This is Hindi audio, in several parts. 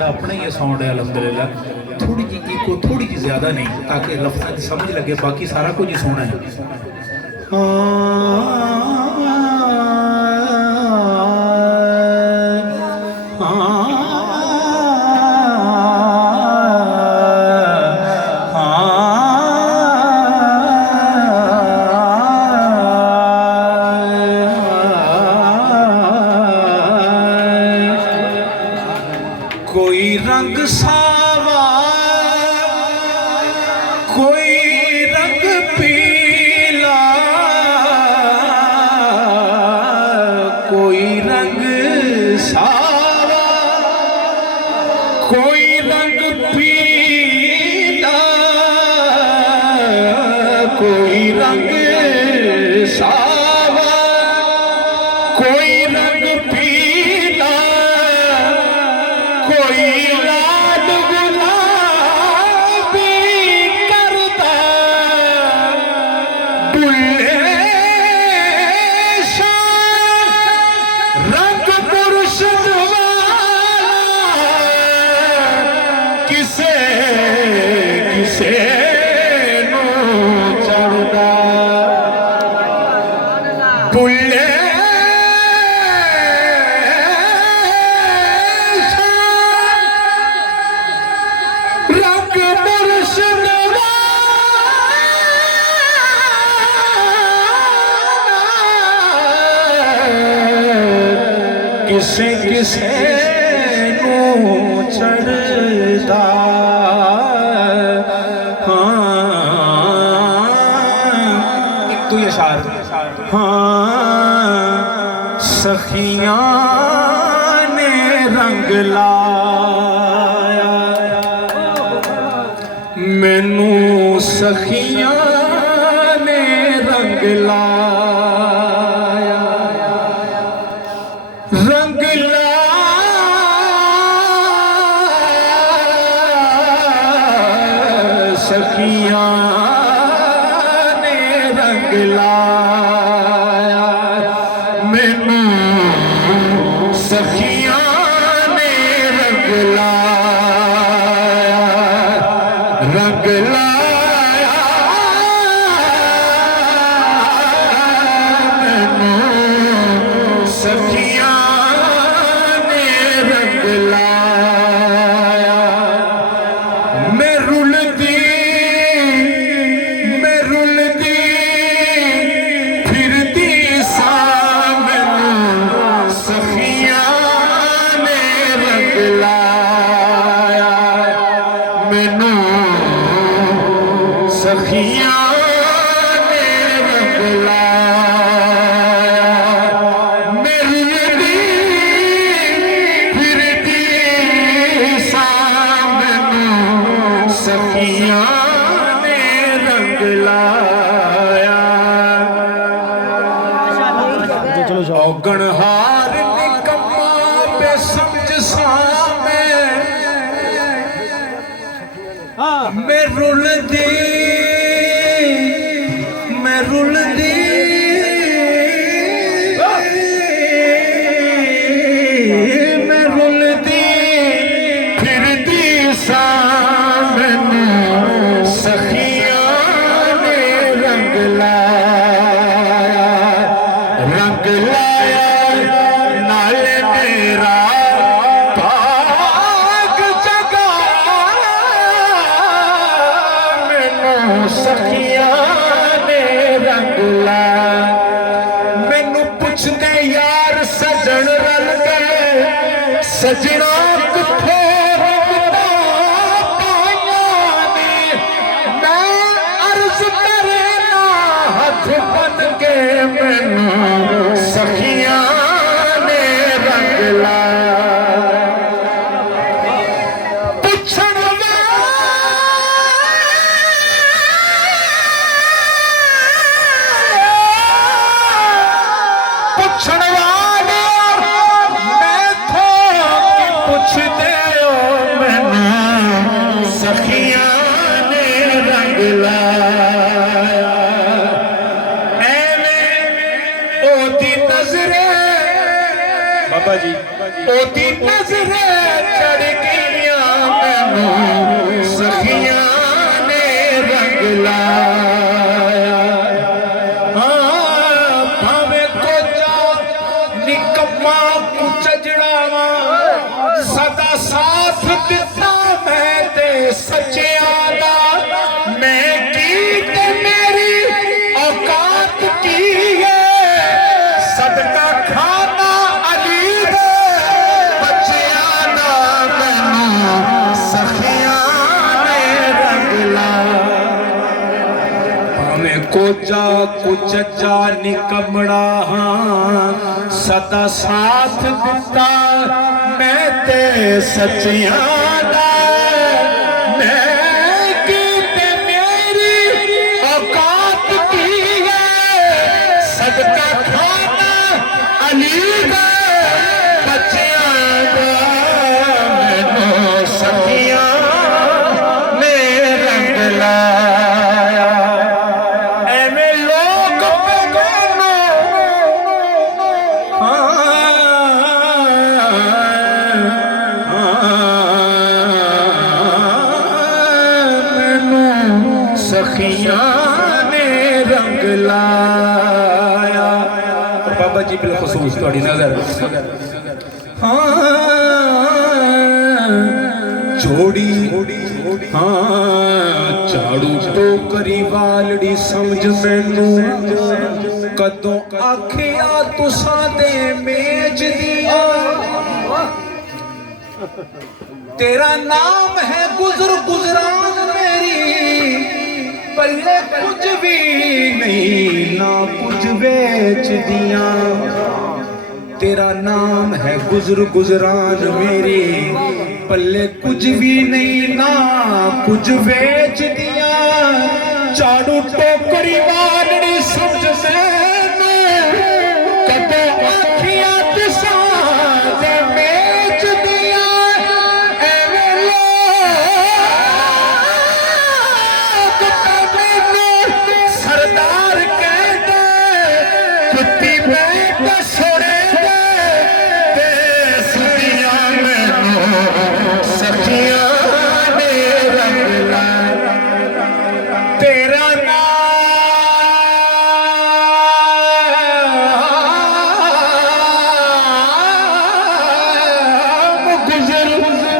साडा अपना ही साउंड है अलहमदुलिल्लाह, थोड़ी जी इको थोड़ी जी ज़्यादा नहीं, ताकि लफ्ज़ों की समझ लगे, बाकी सारा कुछ ही सोना है। कोई रंग सावा, कोई रंग पीला, कोई रंग सावा, कोई रंग पीला, कोई रंग सावा, कोई रंग पीला, कोई लाल गुलाबी करता, बुल्ले शाह रंग मुर्शद वाला, किसे किसे नू चढ़दा, बुल्ले किसे किसे नू चढ़दा, एक तू ये शार, सखियां ने रंग लाया, मैनू सखियां ने रंग लाया, रंग लाया, सखियां ने रंग लाया, मैनू सखियां ने रंग लाया, रंग लाया, मैनू सखियां ने रंग लाया, मैं रुलदी फिरदी सा, मैनू सखियां ने रंग लाया, मैनू सखियां ने रंग लाया, मैं रुलदी फिरदी सा, मैनू सखियां ने रंग लाया, औगण हार निकम्मा बेसमझ सा, मैं रुलदी मैं रुलदी मैं रुलदी फिरदी सा, मैनू सखियां ने रंग लाया, रंग लाया, नाले मेरा भाग जगा, मैनू सखियां ने रंग लाया, मैनू पुछदे यार सजन रल गए, सजना किथे रंगतां पाइयां ने, मैं अर्ज करे ना हथ बन के, मैनू सखियां ने रंग लाया, पुछण वाले मैथों की कोचा कुचचा निकमड़ा हाँ सदा साथ दिता मैं ते सचिया दा मैं कीते मेरी औकात की है सदका खाना अली दा बच्चियां दा मैनू सखियां ने रंग लाया एवें लोग मैनू मैनू सखियां ने रंग लाया। बाबा जी बिलखसूस तुहाडी नजर हाँ जोड़ी हाँ झाड़ू टोकरी वालड़ी समझ मैनू कदों आखिया तुसा दे मेज दिया तेरा नाम है गुजर गुजरान मेरी पल्ले कुछ भी नहीं ना कुछ बेच दिया तेरा नाम है गुजर गुजरान मेरी पल्ले कुछ भी नहीं ना कुछ बेच दिया झाड़ू टोकरी वालड़ी समझ मैनू कदों आखिया तुसा दे मेच दिया एवें लोग मैनू सरदार कहदे कुत्ती बैठ सोने दे सखियां मैनू सखियां ने रंग लाया तेरा गुजर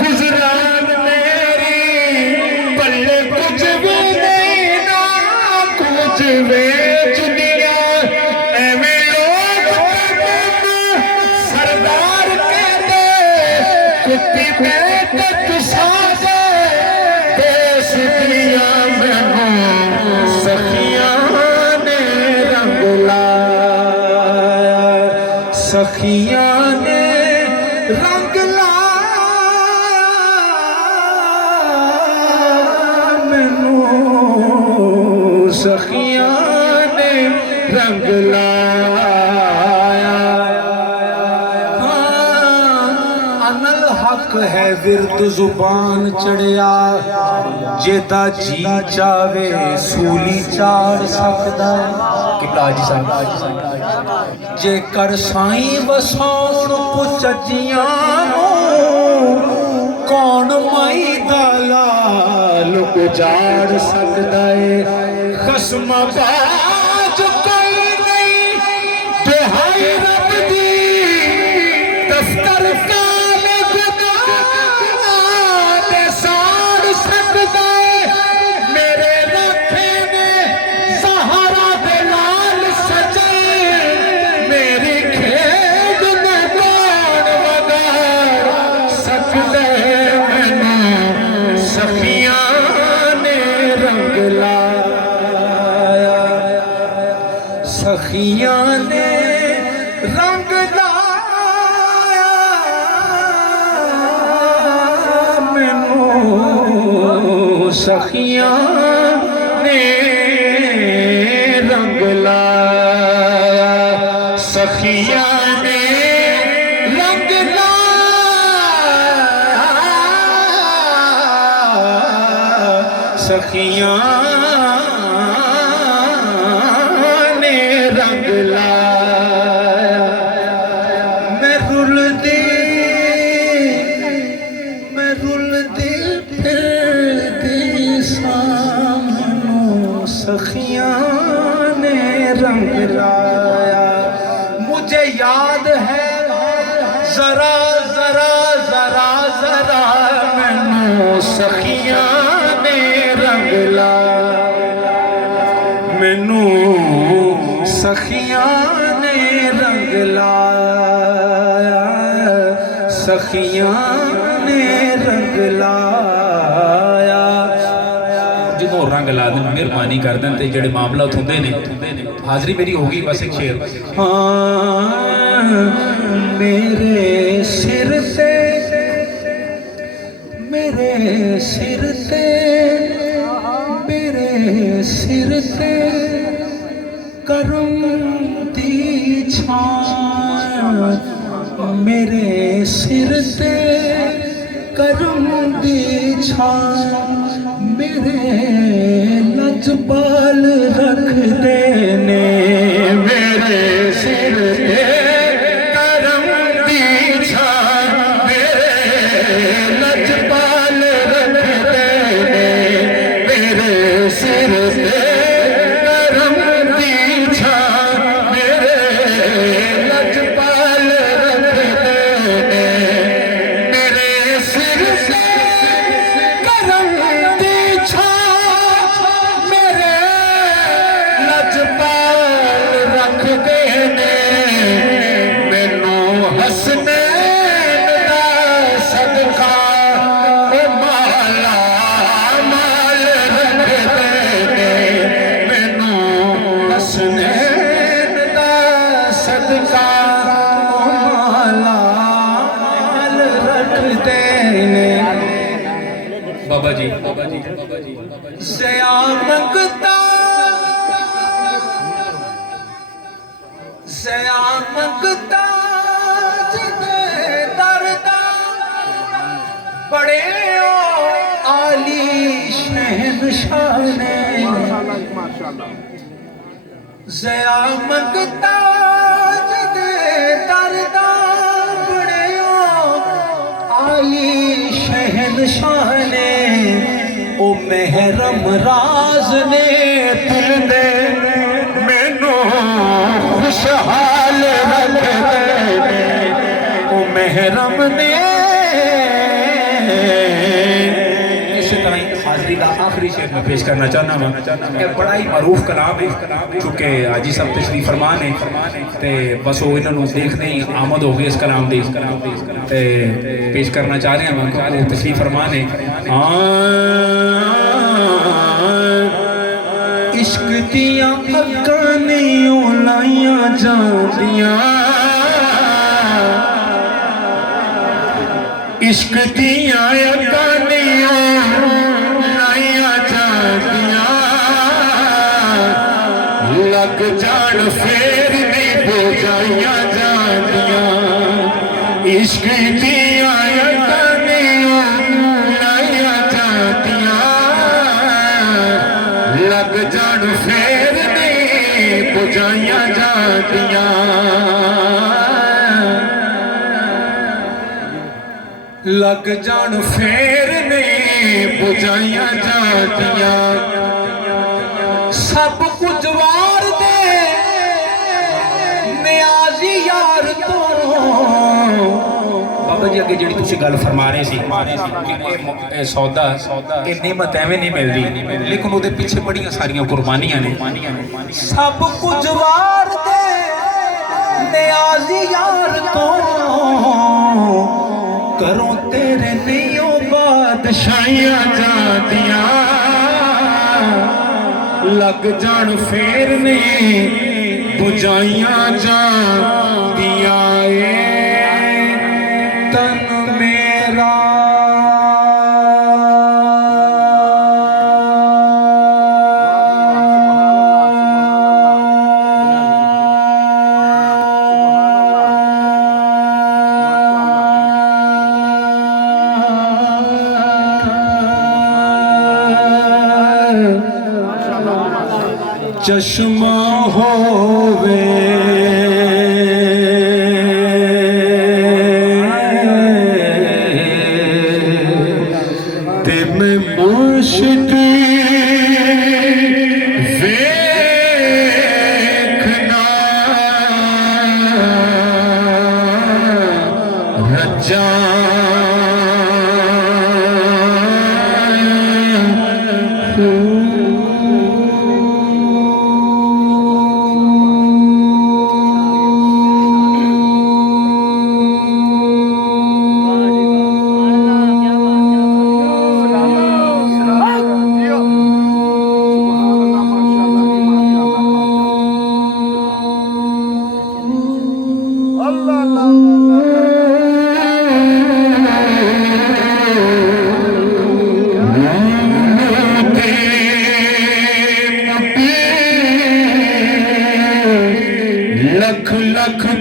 गुजरान मेरी पल्ले कुछ भी नहीं ना कुछ बेच दिया एवें लोग मैनू सरदार कहदे कुत्ती बैठ तुसा दे देश दिया मैनू सखियां ने रंग लाया सखियां ने रंग लाया मैनू सखियां ने रंग लाया अनल हक है विरद जुबान चढ़िया जेदा जी चावे सूली चाड़ सकदा किबला जी साहब जेकर साईं वसाउण कुचजियां कौन माई दा लाल उजाड़ सकदा है खसम बाज कोई नहीं दुहाई रब दी दफ्तर काले गुनाह दे साड़ सकदा है मेरे रखे ने सहारा दे लाल सजे मेरी खेद में कौन वगाड़ सकदा है मैनू सखियां ने रंग लाया सखियां ने रंग लाया मैनू सखियां ने रंग लाया सखियां ने रंग लाया सखियां ने रंग लाया मैं रुलदी फिरदी सामनू सखियां ने रंग लाया मुझे याद है जरा जरा जरा जरा मैनू सखियां ने रंग लाया मैनू सखियां ने रंग लाया सखियां ने रंग लाया और रंग ला दें, मेहरबानी कर दें ते जेड़े मामला होंदे ने। हाजरी मेरी होगी बस एक शेर। हाँ मेरे सिर से, मेरे सिर से, मेरे सिर से करम दी छां, मेरे सिर से करम दी छां, मेरे लजपाल रख देने, मेरे सिर पे करम दी छां, मेरे लजपाल रख देने, मेरे सिर पे करम दी छां, मेरे लजपाल रख देने, मेरे सिर से करम दी छां, मेरे लजपाल रख देने, मैनू हसनैन दा सदका ओ माला माल रख देने, मैनू हसनैन दा सदका ओ माला माल रख देने। बाबा जी ज़या मंगता, ज़या मंगता जिदे दरदा, बड़े आली शहनशाह ने, ज़या मंगता जिदे दरदा, बड़े आली शहनशाह ने, ओ महरम राज ने दिल दे मैनू खुशहाल रख देने, ओ महरम ने। इसी तरह ही हाजरी का आखिरी शेर में पेश करना चाहना वा। ये बड़ा ही मरूफ कलाम है, चूंकि हाजी साहब तशरीफ फरमान है ते बस वो इन्होंने देखने ही आमद हो गई इस कलाम दी ते पेश करना चाह रहे हैं। मैं तशरीफ फरमान है। इश्क दिया अक्कां नहीं लाइया जांदियां, इश्क दिया अक्कां नहीं लाइया जांदियां, लग जान फेर नहीं बुझाइया जांदियां, इश्क दिया अक्कां नहीं लाइया जांदियां, लग जान फेर नहीं बुझाइया जांदियां, लग जान फेर नहीं बुझाइया जांदियां, सब कुछ वार दे नियाजी यार तो। बाबा जी अगे जी तुम गल फरमा रहे सी सौदा ये नेमत एवं नहीं मिलती, लेकिन वो पिछे बड़ी सारिया कुर्बानियां ने। सब कुछ वार दे नियाजी यार तो, करों तेरे नहीं ओ बादशाहियां जांदियां, लग जान फेर नहीं बुझाइयां जांदियां, तन मेरा चश्मा होवे ते मैं मुर्शिदी वेखना रजा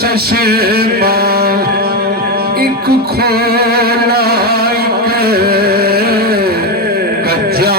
चश्मा एक खोला एक कच्चा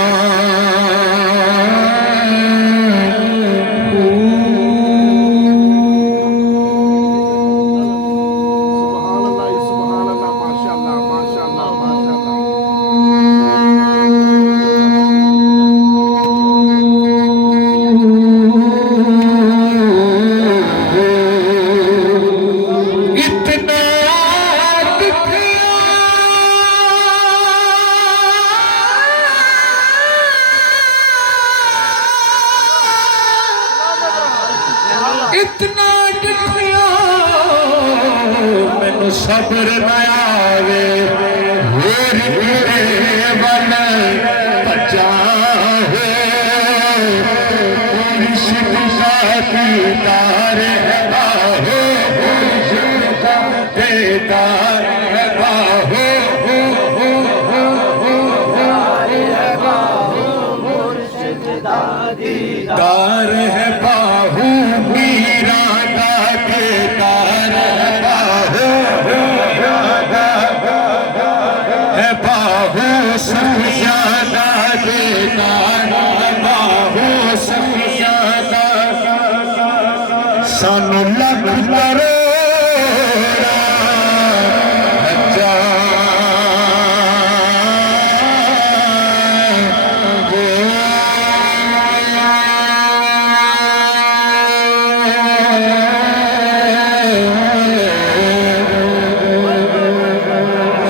इतना डिठिया मैनू सब्र न आवे होर तेरे बल बचा हो तार बाहो बेदार बाहो दार है